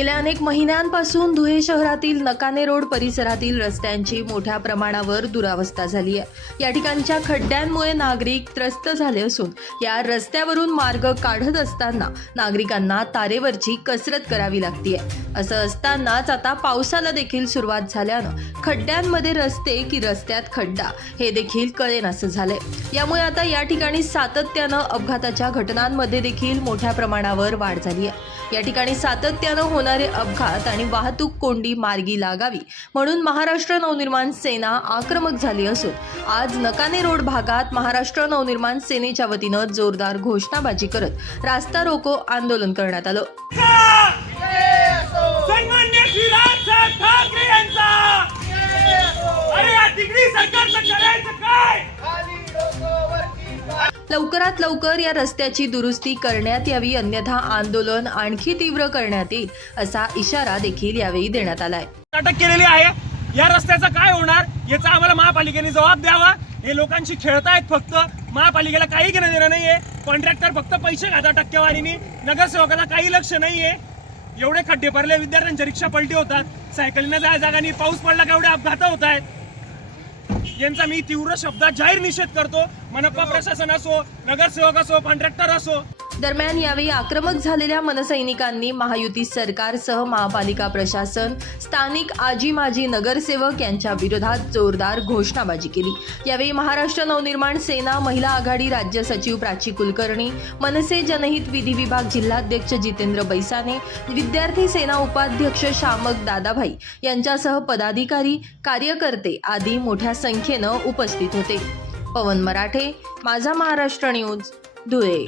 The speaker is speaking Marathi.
गेल्या अनेक महिन्यांपासून धुळे शहरातील नकाने रोड परिसरातील रस्त्यांची मोठ्या प्रमाणावर दुरावस्था झाली आहे. या ठिकाणच्या खड्ड्यांमुळे नागरिक त्रस्त झाले असून या रस्त्यावरून मार्ग काढत असताना नागरिकांना तारेवरची कसरत करावी लागतीये. असं असतानाच आता पावसाला देखील सुरुवात झाल्यानं खड्ड्यांमध्ये रस्ते की रस्त्यात खड्डा हे देखील कळेनासं झालंय. यामुळे आता या ठिकाणी सातत्यानं अपघाताच्या घटनांमध्ये देखील मोठ्या प्रमाणावर वाढ झाली आहे या ठिकाणी सातत्यानं होणार अपघात आणि वाहतूक कोंडी मार्गी लागावी म्हणून महाराष्ट्र नवनिर्माण सेना आक्रमक झाली असून आज नकाने रोड भागात महाराष्ट्र नवनिर्माण सेनेच्या वतीनं जोरदार घोषणाबाजी करत रास्ता रोको आंदोलन करण्यात आलं. लवकरात लवकर या रस्त्याची दुरुस्ती करण्यात यावी अन्यथा आंदोलन आणखी तीव्र करण्यात येईल असा इशारा देखील यावेळी देण्यात आलाय. अटक केलेली आहे. या रस्त्याचं काय होणार याचा आम्हाला महापालिकेने जबाब द्यावा. हे लोकांशी खेळतायत फक्त. महापालिकेला काही घेणं देणं नाहीये. कॉन्ट्रॅक्टर फक्त पैसे खाता टक्केवारीने. नगरसेवकाला काही लक्ष नाहीये. एवढे खड्डे भरले विद्यार्थ्यांच्या रिक्षा पलटी होतात. सायकलीनं जाय जागानी पाऊस पडला का एवढे अपघात होत आहेत. यांचा मी तीव्र शब्दात जाहीर निषेध करतो. मनपा प्रशासन असो नगरसेवक असो कॉन्ट्रॅक्टर असो. दरम्यान यावेळी आक्रमक झालेल्या मनसैनिकांनी महायुती सरकारसह महापालिका प्रशासन स्थानिक आजी माजी नगरसेवक यांच्या विरोधात जोरदार घोषणाबाजी केली. यावेळी महाराष्ट्र नवनिर्माण सेना महिला आघाडी राज्य सचिव प्राची कुलकर्णी मनसे जनहित विधी विभाग जिल्हाध्यक्ष जितेंद्र बैसाने विद्यार्थी सेना उपाध्यक्ष शामक दादाभाई यांच्यासह पदाधिकारी कार्यकर्ते आदी मोठ्या संख्येनं उपस्थित होते. पवन मराठे माझा महाराष्ट्र न्यूज धुळे.